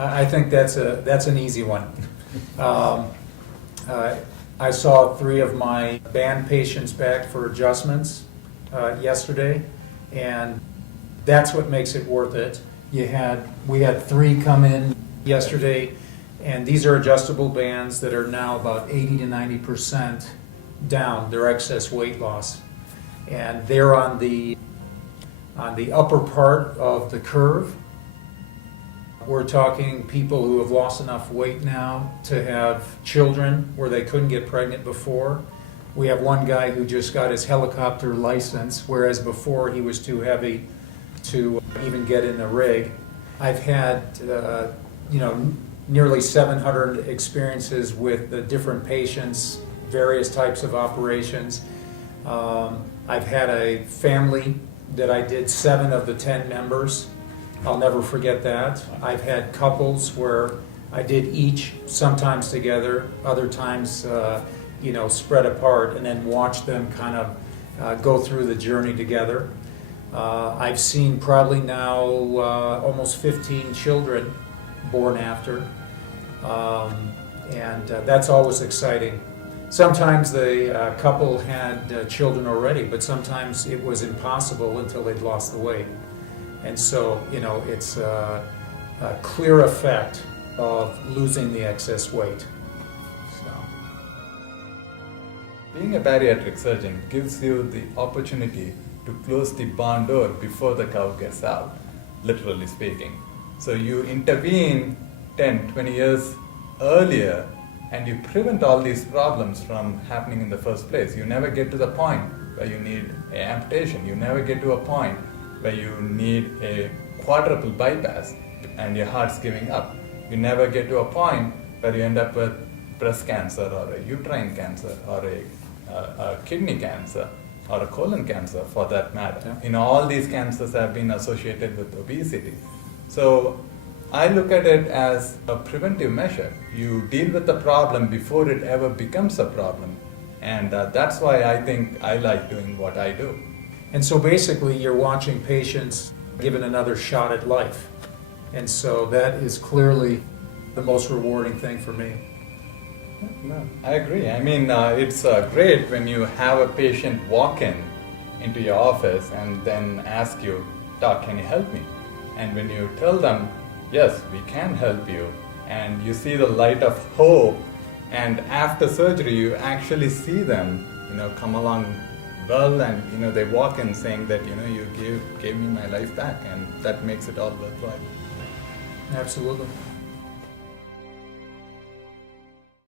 I think that's an easy one. I saw 3 of my band patients back for adjustments yesterday, and that's what makes it worth it. We had 3 come in yesterday, and these are adjustable bands that are now about 80 to 90% down their excess weight loss, and they're on the upper part of the curve. We're talking people who have lost enough weight now to have children where they couldn't get pregnant before. We have one guy who just got his helicopter license, whereas before he was too heavy to even get in the rig. I've had nearly 700 experiences with the different patients, various types of operations. I've had a family that I did 7 of the 10 members. I'll never forget that. I've had couples where I did each, sometimes together, other times spread apart, and then watched them kind of go through the journey together. I've seen probably now almost 15 children born after, and that's always exciting. Sometimes the couple had children already, but sometimes it was impossible until they'd lost the weight. And so, it's a clear effect of losing the excess weight. So. Being a bariatric surgeon gives you the opportunity to close the barn door before the cow gets out, literally speaking. So you intervene 10, 20 years earlier, and you prevent all these problems from happening in the first place. You never get to the point where you need an amputation. You never get to a point where you need a quadruple bypass and your heart's giving up. You never get to a point where you end up with breast cancer or a uterine cancer or a kidney cancer or a colon cancer for that matter. Yeah. All these cancers have been associated with obesity. So I look at it as a preventive measure. You deal with the problem before it ever becomes a problem. And that's why I think I like doing what I do. And so basically you're watching patients given another shot at life. And so that is clearly the most rewarding thing for me. No, I agree. I mean, it's great when you have a patient walk into your office and then ask you, "Doc, can you help me?" And when you tell them, "Yes, we can help you," and you see the light of hope, and after surgery you actually see them, come along well, and they walk in saying that you gave me my life back, and that makes it all worthwhile. Absolutely.